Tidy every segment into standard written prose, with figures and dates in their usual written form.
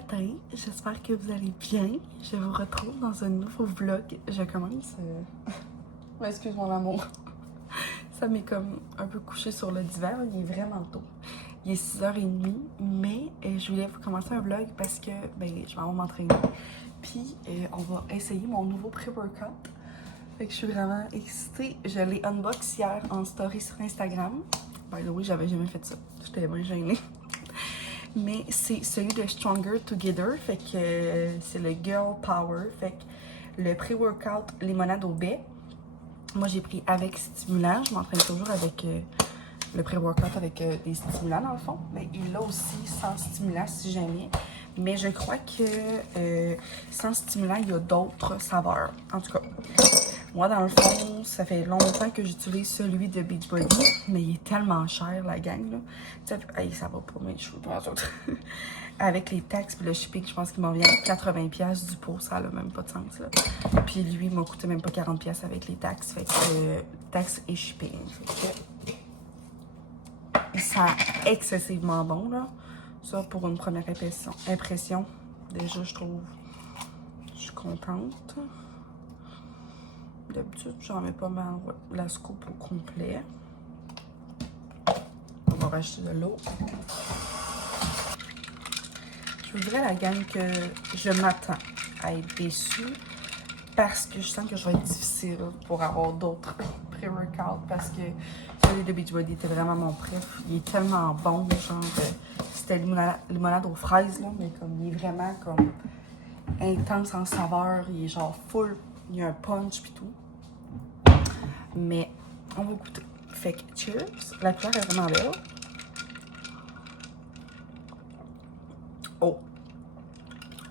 matin, j'espère que vous allez bien. Je vous retrouve dans un nouveau vlog. Je commence... Excuse mon amour. Ça m'est comme un peu couché sur le divan. Il est vraiment tôt. Il est 6h30, mais je voulais vous commencer un vlog parce que je vais m'entraîner. Puis on va essayer mon nouveau pré-workout. Fait que je suis vraiment excitée. Je l'ai unbox hier en story sur Instagram. By the way, j'avais jamais fait ça. J'étais vraiment gênée. Mais c'est celui de Stronger Together, fait que c'est le Girl Power, fait que le pré-workout limonade au baie. Moi j'ai pris avec stimulant, je m'entraîne toujours avec le pré-workout avec des stimulants dans le fond. Mais il l'a aussi sans stimulant si jamais. Mais je crois que sans stimulant, il y a d'autres saveurs. En tout cas, moi dans le fond, ça fait longtemps que j'utilise celui de Beachbody, mais il est tellement cher la gang là. Hey, ça va pour mes cheveux, avec les taxes et le shipping, je pense qu'il m'en vient 80$ du pot, ça n'a même pas de sens là. Puis lui, il m'a coûté même pas 40$ avec les taxes, fait que taxes et shipping. Fait que ça excessivement bon là. Ça pour une première impression. Déjà, je suis contente. D'habitude, j'en mets pas mal la scoop au complet. On va racheter de l'eau. Je vous dirais la gang que je m'attends à être déçue parce que je sens que je vais être difficile pour avoir d'autres pré-workouts parce que celui de Beachbody était vraiment mon préf. Il est tellement bon, genre c'était limonade aux fraises là, mais comme il est vraiment comme intense en saveur, il est genre full, il y a un punch pis tout. Mais on va goûter. Fait que cheers, la couleur est vraiment belle. Oh,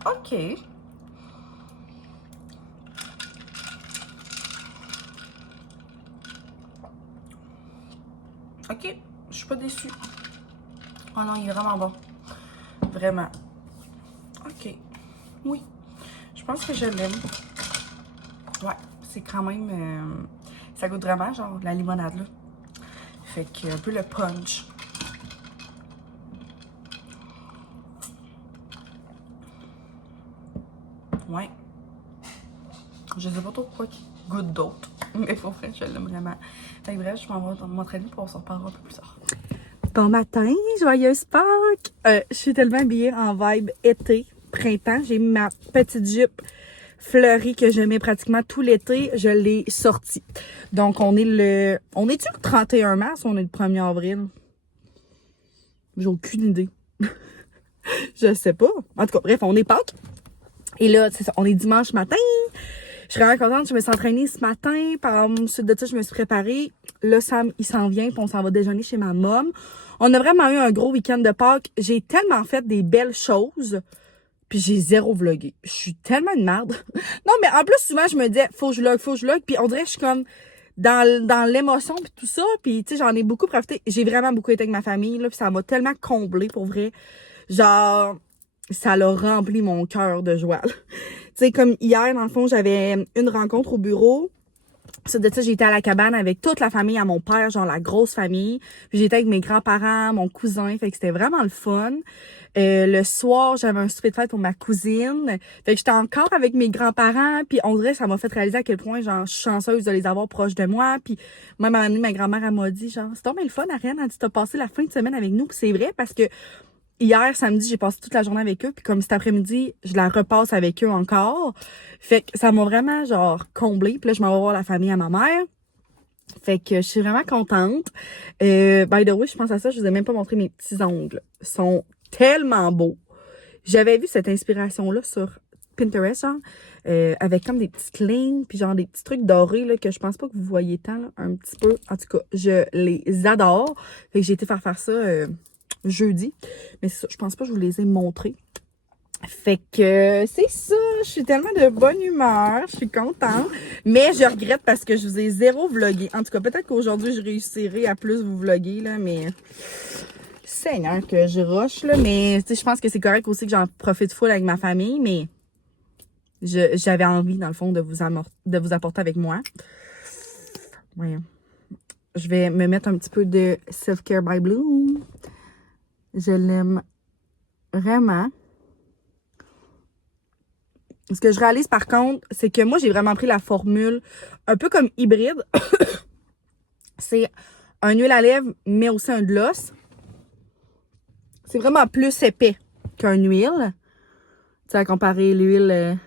ok. Ok, je suis pas déçue. Oh non, il est vraiment bon. Vraiment. Ok. Oui. Je pense que je l'aime. Ouais, c'est quand même... ça goûte vraiment genre la limonade, là. Fait que un peu le punch. Ouais. Je sais pas trop quoi qui goûte d'autre. Mais pour vrai, je l'aime vraiment. Fait que bref, je m'en vais m'entraîner pour on s'en reparlera un peu plus tard. Bon matin, joyeuse Pâques! Je suis tellement habillée en vibe été, printemps. J'ai mis ma petite jupe fleurie que je mets pratiquement tout l'été. Je l'ai sortie. Donc, on est le 31 mars ou on est le 1er avril? J'ai aucune idée. Je sais pas. En tout cas, bref, on est Pâques. Et là, c'est ça, on est dimanche matin. Je suis vraiment contente, je me suis entraînée ce matin. Par suite de ça, je me suis préparée. Là, Sam, il s'en vient, puis on s'en va déjeuner chez ma mom. On a vraiment eu un gros week-end de Pâques. J'ai tellement fait des belles choses, puis j'ai zéro vlogué. Je suis tellement une merde. Non, mais en plus, souvent, je me disais, faut que je vlog. Puis on dirait que je suis comme dans l'émotion, puis tout ça. Puis, tu sais, j'en ai beaucoup profité. J'ai vraiment beaucoup été avec ma famille, là, puis ça m'a tellement comblé pour vrai. Genre, ça l'a rempli mon cœur de joie. Tu sais, comme hier, dans le fond, j'avais une rencontre au bureau. Suite de ça, j'étais à la cabane avec toute la famille à mon père, genre la grosse famille. Puis j'étais avec mes grands-parents, mon cousin, fait que c'était vraiment le fun. Le soir, j'avais un souper de fête pour ma cousine. Fait que j'étais encore avec mes grands-parents, puis on dirait que ça m'a fait réaliser à quel point, genre, je suis chanceuse de les avoir proches de moi. Puis même à un moment donné, ma grand-mère, elle m'a dit, genre, c'est tombé le fun, Ariane, elle dit, t'as passé la fin de semaine avec nous. Puis c'est vrai, parce que hier, samedi, j'ai passé toute la journée avec eux. Puis comme cet après-midi, je la repasse avec eux encore. Fait que ça m'a vraiment, genre, comblée. Puis là, je m'en vais voir la famille à ma mère. Fait que je suis vraiment contente. By the way, je pense à ça, je vous ai même pas montré mes petits ongles. Ils sont tellement beaux. J'avais vu cette inspiration-là sur Pinterest, genre, avec comme des petites lignes, puis genre des petits trucs dorés, là, que je pense pas que vous voyez tant, là, un petit peu. En tout cas, je les adore. Fait que j'ai été faire ça jeudi. Mais c'est ça, je pense pas que je vous les ai montrés. Fait que c'est ça, je suis tellement de bonne humeur, je suis contente, mais je regrette parce que je vous ai zéro vlogué. En tout cas, peut-être qu'aujourd'hui, je réussirai à plus vous vloguer, là, mais Seigneur que je rush, là, mais tu sais, je pense que c'est correct aussi que j'en profite full avec ma famille, mais j'avais envie, dans le fond, de vous apporter avec moi. Ouais. Je vais me mettre un petit peu de Self Care by Bloom. Je l'aime vraiment. ce que je réalise par contre, c'est que moi, j'ai vraiment pris la formule un peu comme hybride. C'est un huile à lèvres, mais aussi un gloss. C'est vraiment plus épais qu'un huile. Tu sais, à comparer l'huile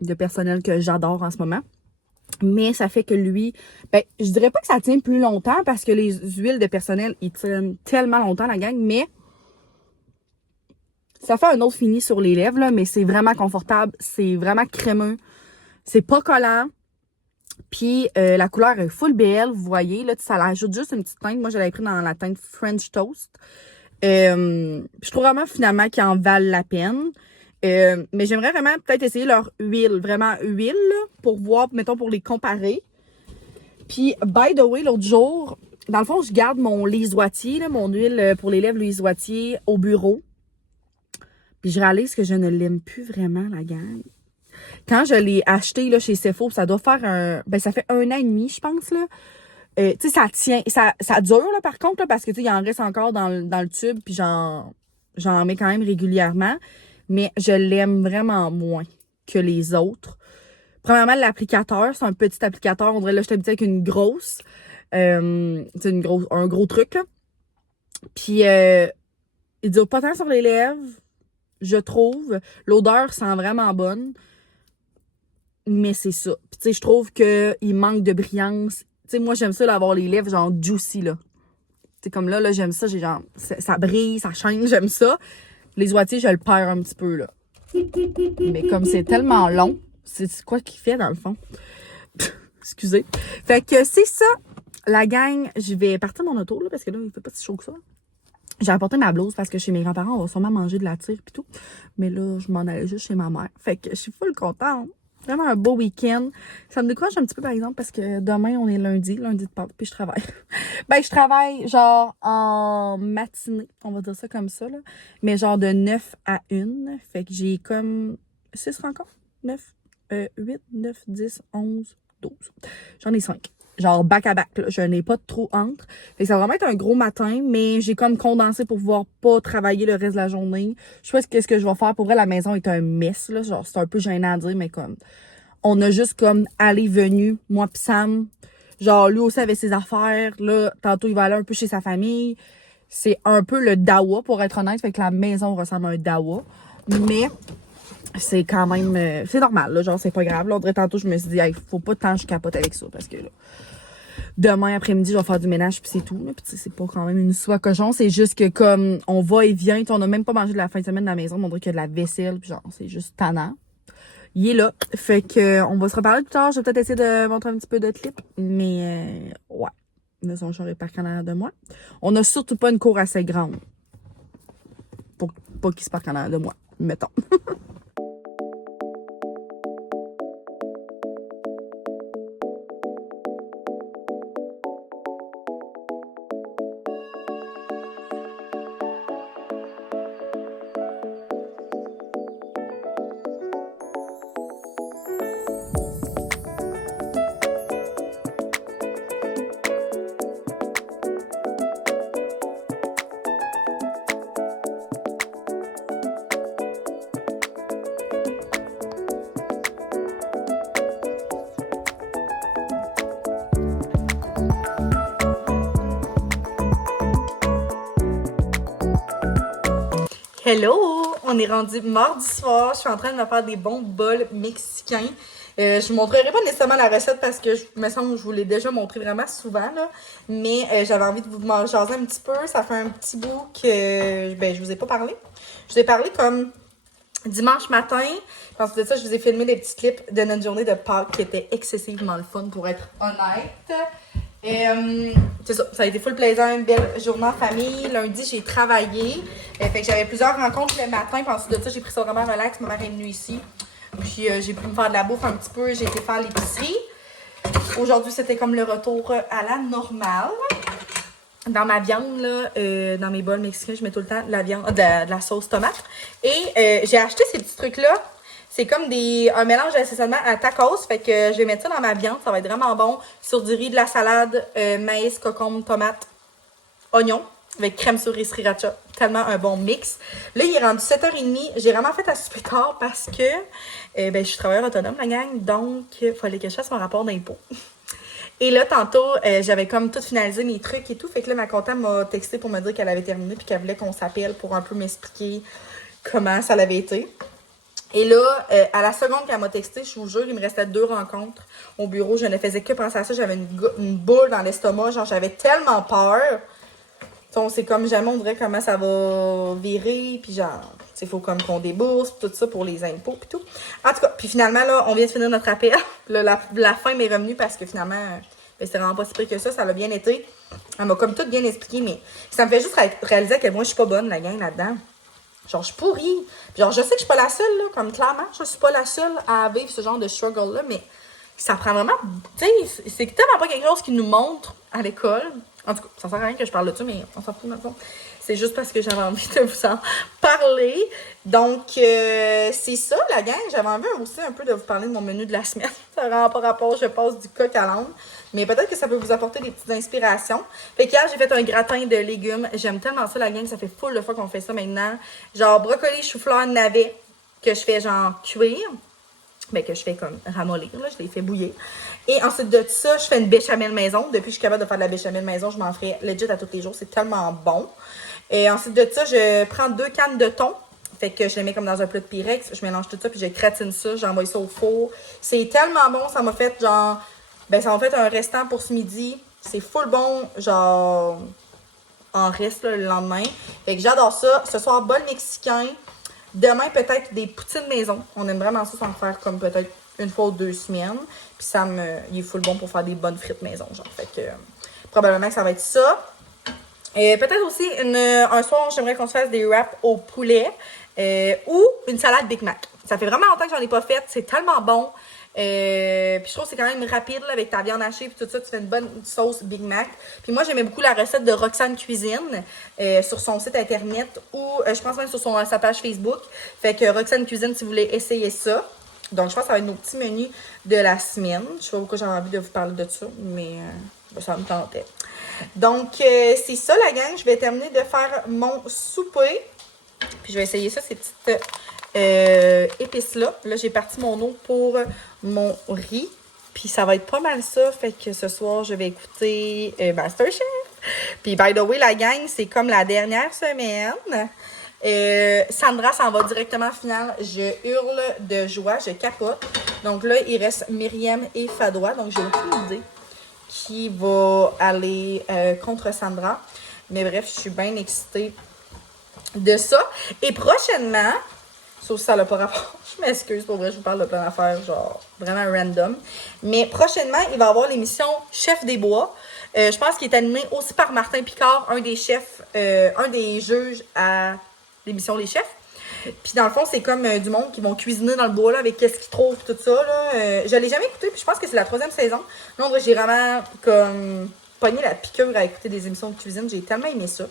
de personnel que j'adore en ce moment. Mais ça fait que lui, ben, je dirais pas que ça tient plus longtemps parce que les huiles de personnel, ils tiennent tellement longtemps, la gang, mais ça fait un autre fini sur les lèvres, là, mais c'est vraiment confortable, c'est vraiment crémeux, c'est pas collant. Puis la couleur est full BL, vous voyez, là, ça l'ajoute juste une petite teinte. Moi, je l'avais pris dans la teinte French Toast. Je trouve vraiment finalement qu'ils en valent la peine. Mais j'aimerais vraiment peut-être essayer leur huile, vraiment huile, là, pour voir, mettons, pour les comparer. Puis, by the way, l'autre jour, dans le fond, je garde mon Lise Wattier, là, mon huile pour les lèvres Lise Wattier au bureau. Puis je réalise que je ne l'aime plus vraiment, la gang. Quand je l'ai acheté là, chez Sephora, ça doit faire ça fait 1 an et demi, je pense, là. Tu sais, ça tient, ça dure, là, par contre, là, parce que, tu sais, il en reste encore dans le tube, puis j'en mets quand même régulièrement. Mais je l'aime vraiment moins que les autres. Premièrement, l'applicateur, c'est un petit applicateur. On dirait, là, je t'habite avec une grosse. C'est un gros truc, là. Puis, il dure pas tant sur les lèvres, je trouve. L'odeur sent vraiment bonne. Mais c'est ça. Puis, tu sais, je trouve qu'il manque de brillance. Tu sais, moi, j'aime ça, d'avoir les lèvres, genre, juicy, là. Tu sais, comme là, j'aime ça. J'ai genre, ça brille, ça chaîne, j'aime ça. Les Wattier, je le perds un petit peu, là. Mais comme c'est tellement long, c'est quoi qu'il fait, dans le fond? Excusez. Fait que c'est ça, la gang. Je vais partir mon auto, là, parce que là, il fait pas si chaud que ça. J'ai apporté ma blouse parce que chez mes grands-parents, on va sûrement manger de la tire pis tout. Mais là, je m'en allais juste chez ma mère. Fait que je suis full contente. Vraiment un beau week-end. Ça me décourage un petit peu, par exemple, parce que demain, on est lundi de Pâques, puis je travaille. Ben, je travaille, genre, en matinée, on va dire ça comme ça, là. Mais genre de 9 à 1. Fait que j'ai comme 6 rencontres. 8, 9, 10, 11, 12. J'en ai 5. Genre back à back, là. Je n'ai pas trop entre. Fait que ça va vraiment être un gros matin, mais j'ai comme condensé pour pouvoir pas travailler le reste de la journée. Je sais pas qu'est-ce que je vais faire. Pour vrai, la maison est un mess, là. Genre, c'est un peu gênant à dire, mais comme, on a juste comme allé-venu, moi pis Sam. Genre, lui aussi avait ses affaires. Là, tantôt, il va aller un peu chez sa famille. C'est un peu le dawa, pour être honnête. Fait que la maison ressemble à un dawa. Mais c'est quand même... c'est normal, là. Genre, c'est pas grave. Là, on dirait tantôt, je me suis dit, hey, faut pas tant que je capote avec ça. Parce que là, demain après-midi, je vais faire du ménage, puis c'est tout. Puis c'est pas quand même une soie cochon. C'est juste que comme on va et vient, on a même pas mangé de la fin de semaine de la maison. On dirait qu'il y a de la vaisselle. Puis genre, c'est juste tannant. Il est là. Fait que on va se reparler plus tard. Je vais peut-être essayer de montrer un petit peu de clip. Mais ouais. Là, son char est parqué en arrière de moi. On a surtout pas une cour assez grande. Pour pas qu'il se parque en arrière de moi. Mettons. Hello! On est rendu mardi soir. Je suis en train de me faire des bons bols mexicains. Je vous montrerai pas nécessairement la recette parce que je me semble que je vous l'ai déjà montré vraiment souvent. Là. Mais j'avais envie de vous jaser un petit peu. Ça fait un petit bout que je vous ai pas parlé. Je vous ai parlé comme dimanche matin. Ensuite de ça, je vous ai filmé des petits clips de notre journée de Pâques qui était excessivement le fun pour être honnête. C'est ça, ça a été full plaisant, une belle journée en famille. Lundi, j'ai travaillé. Fait que j'avais plusieurs rencontres le matin. Puis ensuite de ça, j'ai pris ça vraiment relax. Ma mère est venue ici. Puis j'ai pu me faire de la bouffe un petit peu. J'ai été faire l'épicerie. Aujourd'hui, c'était comme le retour à la normale. Dans ma viande, là, dans mes bols mexicains, je mets tout le temps de la viande, de la sauce tomate. Et j'ai acheté ces petits trucs-là. C'est comme un mélange d'assaisonnement à tacos. Fait que je vais mettre ça dans ma viande. Ça va être vraiment bon. Sur du riz, de la salade, maïs, concombre, tomate, oignon. Avec crème cerise sriracha. tellement un bon mix. Là, il est rendu 7h30. J'ai vraiment fait à super tard parce que je suis travailleur autonome, la gang. Donc, il fallait que je fasse mon rapport d'impôt. Et là, tantôt, j'avais comme tout finalisé mes trucs et tout. Fait que là, ma comptable m'a texté pour me dire qu'elle avait terminé puis qu'elle voulait qu'on s'appelle pour un peu m'expliquer comment ça l'avait été. Et là, à la seconde qu'elle m'a texté, je vous jure, il me restait 2 rencontres au bureau. Je ne faisais que penser à ça. J'avais une boule dans l'estomac. Genre, j'avais tellement peur. C'est comme jamais on dirait comment ça va virer. Puis genre, il faut comme qu'on débourse, tout ça pour les impôts puis tout. En tout cas, puis finalement, là, on vient de finir notre appel. Là, la fin m'est revenue parce que finalement, c'était vraiment pas si pire que ça. Ça l'a bien été. Elle m'a comme tout bien expliqué, mais ça me fait juste réaliser à quel point je suis pas bonne, la gang, là-dedans. Genre, je suis pourrie. Puis genre, je sais que je suis pas la seule, là. Comme clairement, je suis pas la seule à vivre ce genre de struggle-là, mais ça prend vraiment. Tu sais, c'est tellement pas quelque chose qui nous montre à l'école. En tout cas, ça sert à rien que je parle de ça, mais on s'en fout, dans le fond. C'est juste parce que j'avais envie de vous en parler. Donc, c'est ça, la gang. J'avais envie aussi un peu de vous parler de mon menu de la semaine. Ça rend pas rapport, je passe du coq à l'âne. Mais peut-être que ça peut vous apporter des petites inspirations. Fait qu'hier, j'ai fait un gratin de légumes. J'aime tellement ça, la gang. Ça fait full de fois qu'on fait ça maintenant. Genre brocoli, chou-fleur, navet, que je fais genre cuire. Mais que je fais comme ramollir, là, je les fais bouillir. Et ensuite de ça, je fais une béchamel maison. Depuis que je suis capable de faire de la béchamel maison, je m'en ferai legit à tous les jours. C'est tellement bon. Et ensuite de ça, je prends 2 cannes de thon. Fait que je les mets comme dans un plat de Pyrex. Je mélange tout ça, puis je gratine ça. J'envoie ça au four. C'est tellement bon. Ça m'a fait genre... ça m'a fait un restant pour ce midi. C'est full bon, genre... en reste là, le lendemain. Fait que j'adore ça. Ce soir, bol mexicain. Demain, peut-être des poutines maison. On aime vraiment ça, sans faire comme peut-être 1 fois ou 2 semaines. Puis il est full bon pour faire des bonnes frites maison, genre. Fait que probablement que ça va être ça. Et peut-être aussi un soir, j'aimerais qu'on se fasse des wraps au poulet ou une salade Big Mac. Ça fait vraiment longtemps que j'en ai pas fait. C'est tellement bon. Puis je trouve que c'est quand même rapide là, avec ta viande hachée puis tout ça, tu fais une bonne sauce Big Mac. Puis moi j'aimais beaucoup la recette de Roxane Cuisine sur son site internet ou je pense même sur sa page Facebook. Fait que Roxane Cuisine si vous voulez essayer ça. Donc je pense que ça va être nos petits menus de la semaine. Je sais pas pourquoi j'avais envie de vous parler de ça, mais ça me tentait. Donc c'est ça la gang, je vais terminer de faire mon souper. Puis je vais essayer ça, ces petites épices-là. Là, j'ai parti mon eau pour mon riz. Puis ça va être pas mal ça. Fait que ce soir, je vais écouter MasterChef. Puis by the way, la gang, c'est comme la dernière semaine. Sandra s'en va directement en finale. Je hurle de joie, je capote. Donc là, il reste Myriam et Fadoua. Donc j'ai aucune idée qui va aller contre Sandra. Mais bref, je suis bien excitée de ça. Et prochainement, sauf si ça n'a pas rapport, je m'excuse, pour vrai, je vous parle de plein d'affaires, genre vraiment random. Mais prochainement, il va y avoir l'émission Chef des Bois. Je pense qu'il est animé aussi par Martin Picard, un des chefs, un des juges à l'émission Les Chefs. Puis dans le fond, c'est comme du monde qui vont cuisiner dans le bois là, avec qu'est-ce qu'ils trouvent, tout ça. Là. Je l'ai jamais écouté, puis je pense que c'est la 3e saison. Là, j'ai vraiment comme pogné la piqûre à écouter des émissions de cuisine. J'ai tellement aimé ça.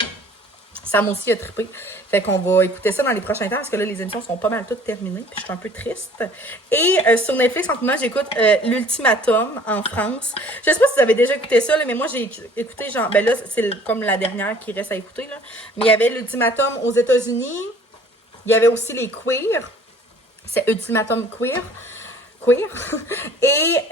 Sam aussi a trippé. Fait qu'on va écouter ça dans les prochains temps parce que là, les émissions sont pas mal toutes terminées. Puis je suis un peu triste. Et sur Netflix, en ce moment, j'écoute L'Ultimatum en France. Je sais pas si vous avez déjà écouté ça, là, mais moi, j'ai écouté genre... là, c'est comme la dernière qui reste à écouter. Là. Mais il y avait L'Ultimatum aux États-Unis. Il y avait aussi les queer. C'est Ultimatum queer. Et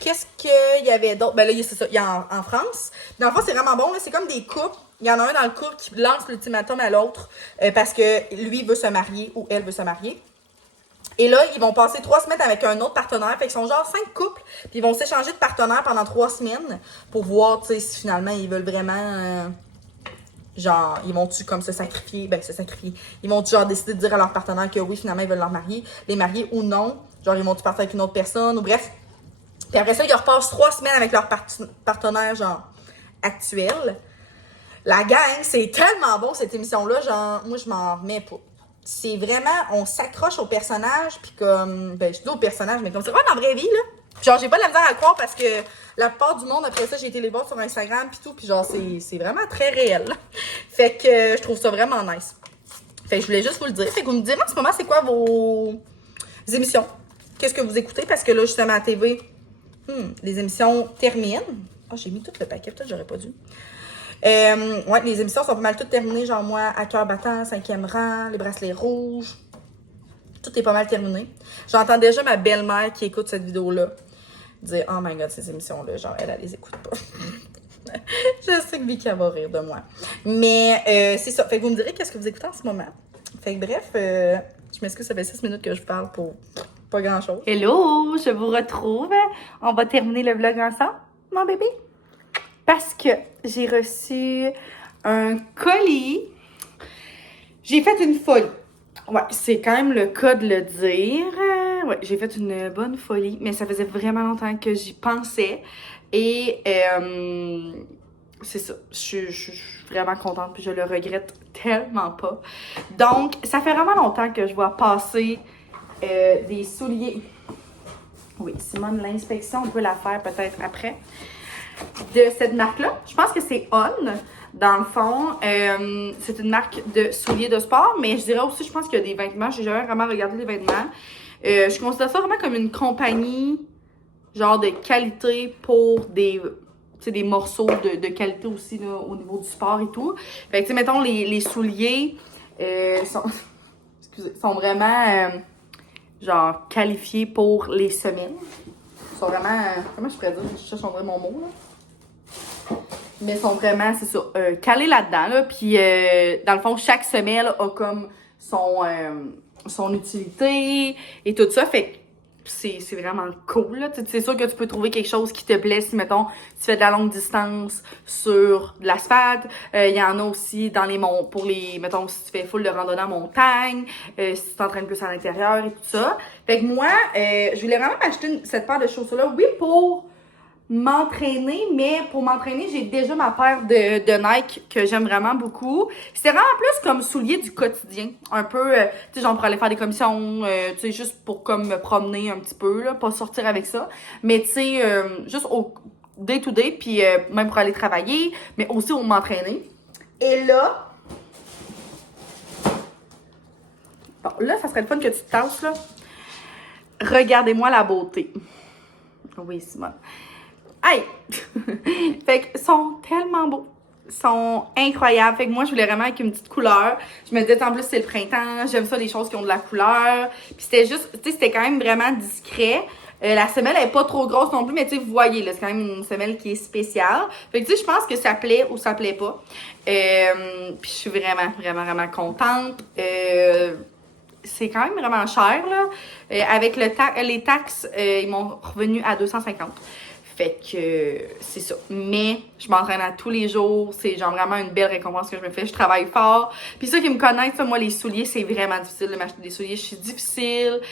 qu'est-ce qu'il y avait d'autre? Là, c'est ça. Il y a en France. Dans le fond, c'est vraiment bon. Là. C'est comme des couples. Il y en a un dans le couple qui lance l'ultimatum à l'autre parce que lui veut se marier ou elle veut se marier. Et là, ils vont passer 3 semaines avec un autre partenaire. Fait qu'ils sont genre 5 couples. Puis ils vont s'échanger de partenaire pendant 3 semaines pour voir, tu sais, si finalement ils veulent vraiment... genre, ils vont-tu comme se sacrifier? Ils vont-tu genre décider de dire à leur partenaire que oui, finalement, ils veulent les marier ou non? Genre, ils vont-tu partir avec une autre personne? Ou bref. Puis après ça, ils repassent 3 semaines avec leur partenaire, genre, actuel. La gang, c'est tellement bon, cette émission-là. Genre, moi, je m'en remets pas. C'est vraiment, on s'accroche au personnage, puis comme, je dis au personnage, mais comme c'est vraiment dans la vraie vie, là. Genre, j'ai pas de la misère à croire parce que la plupart du monde, après ça, j'ai été les voir sur Instagram, puis tout, puis genre, c'est vraiment très réel. Fait que je trouve ça vraiment nice. Fait que je voulais juste vous le dire. Fait que vous me direz en ce moment, c'est quoi vos émissions? Qu'est-ce que vous écoutez? Parce que là, justement, à TV, les émissions terminent. Ah, j'ai mis tout le paquet, peut-être j'aurais pas dû. Ouais, les émissions sont pas mal toutes terminées. Genre, moi, à cœur battant, 5e rang, les bracelets rouges. Tout est pas mal terminé. J'entends déjà ma belle-mère qui écoute cette vidéo-là dire « Oh my God, ces émissions-là, genre, elle les écoute pas. » Je sais que Vicky va rire de moi. Mais c'est ça. Fait que vous me direz qu'est-ce que vous écoutez en ce moment. Fait que bref, je m'excuse, ça fait 6 minutes que je vous parle pour pas grand-chose. Hello, je vous retrouve. On va terminer le vlog ensemble, mon bébé. Parce que j'ai reçu un colis. J'ai fait une folie. Ouais, c'est quand même le cas de le dire. Ouais, j'ai fait une bonne folie, mais ça faisait vraiment longtemps que j'y pensais. Et c'est ça, je suis vraiment contente, puis je le regrette tellement pas. Donc, ça fait vraiment longtemps que je vois passer des souliers. Oui, Simone, l'inspection, on peut la faire peut-être après. De cette marque-là, je pense que c'est On. Dans le fond, c'est une marque de souliers de sport, mais je dirais aussi, je pense qu'il y a des vêtements. J'ai jamais vraiment regardé les vêtements. Je considère ça vraiment comme une compagnie, genre de qualité pour des morceaux de qualité aussi là, au niveau du sport et tout. Fait que, tu sais, mettons, les souliers sont vraiment, genre, qualifiés pour les semelles. Ils sont vraiment, comment je pourrais dire? Je cherche mon mot, là. Mais ils sont vraiment, c'est ça, calés là-dedans, là. Puis, dans le fond, chaque semelle a comme son utilité et tout ça. Fait que c'est vraiment cool, là. C'est sûr que tu peux trouver quelque chose qui te plaît si, mettons, tu fais de la longue distance sur de l'asphalte. Il y en a aussi dans les monts, pour les, mettons, si tu fais full de randonnée en montagne, si tu t'entraînes plus à l'intérieur et tout ça. Fait que moi, je voulais vraiment m'acheter cette paire de chaussures-là, oui, pour m'entraîner, mais pour m'entraîner, j'ai déjà ma paire de Nike que j'aime vraiment beaucoup. C'est vraiment plus comme souliers du quotidien. Un peu, tu sais, genre pour aller faire des commissions, tu sais, juste pour comme me promener un petit peu, là, pas sortir avec ça. Mais tu sais, juste au day to day, puis même pour aller travailler, mais aussi pour m'entraîner. Et là, bon, là, ça serait le fun que tu te tasses, là. Regardez-moi la beauté. Oui, Simone. Hey! Fait que sont tellement beaux. Sont incroyables. Fait que moi, je voulais vraiment avec une petite couleur. Je me disais, en plus, c'est le printemps. J'aime ça, les choses qui ont de la couleur. Puis c'était juste, tu sais, c'était quand même vraiment discret. La semelle, elle est pas trop grosse non plus, mais tu sais, vous voyez, là, c'est quand même une semelle qui est spéciale. Fait que tu sais, je pense que ça plaît ou ça plaît pas. Puis je suis vraiment, vraiment, vraiment contente. C'est quand même vraiment cher, là. Avec les taxes, ils m'ont revenu à 250. Fait que c'est ça. Mais je m'entraîne à tous les jours. C'est genre vraiment une belle récompense que je me fais. Je travaille fort. Puis ceux qui me connaissent, ça, moi, les souliers, c'est vraiment difficile de m'acheter des souliers. Je suis difficile.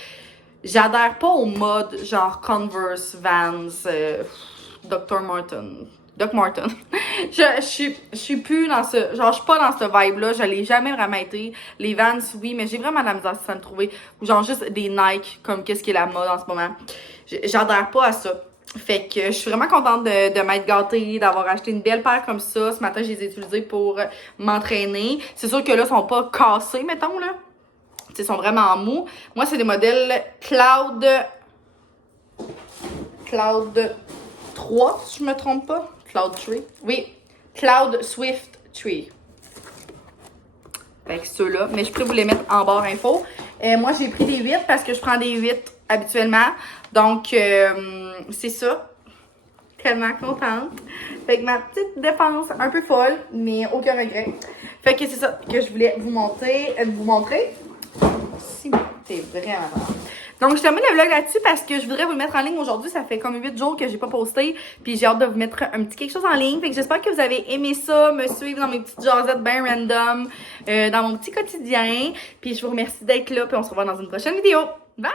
J'adhère pas au mode genre Converse, Vans, Dr. Martin. Doc Martin. je suis plus dans ce... Genre, je suis pas dans ce vibe-là. Je l'ai jamais vraiment été. Les Vans, oui, mais j'ai vraiment de la misère à me trouver. Ou genre juste des Nike, comme qu'est-ce qui est la mode en ce moment. J'adhère pas à ça. Fait que je suis vraiment contente de m'être gâtée, d'avoir acheté une belle paire comme ça. Ce matin, je les ai utilisées pour m'entraîner. C'est sûr que là, ils sont pas cassés, mettons, là. Ils sont vraiment mous. Moi, c'est des modèles Cloud 3, si je me trompe pas. Cloud 3. Oui, Cloud Swift 3. Fait que ceux-là. Mais je pourrais vous les mettre en barre info. Moi, j'ai pris des 8 parce que je prends des 8 habituellement. Donc, c'est ça. Tellement contente. Fait que ma petite dépense un peu folle, mais aucun regret. Fait que c'est ça que je voulais vous montrer. Si, c'est vraiment bon. Donc, je termine le vlog là-dessus parce que je voudrais vous le mettre en ligne aujourd'hui. Ça fait comme 8 jours que j'ai pas posté. Puis j'ai hâte de vous mettre un petit quelque chose en ligne. Fait que j'espère que vous avez aimé ça, me suivre dans mes petites jasettes bien random, dans mon petit quotidien. Puis je vous remercie d'être là. Puis on se revoit dans une prochaine vidéo. Bye!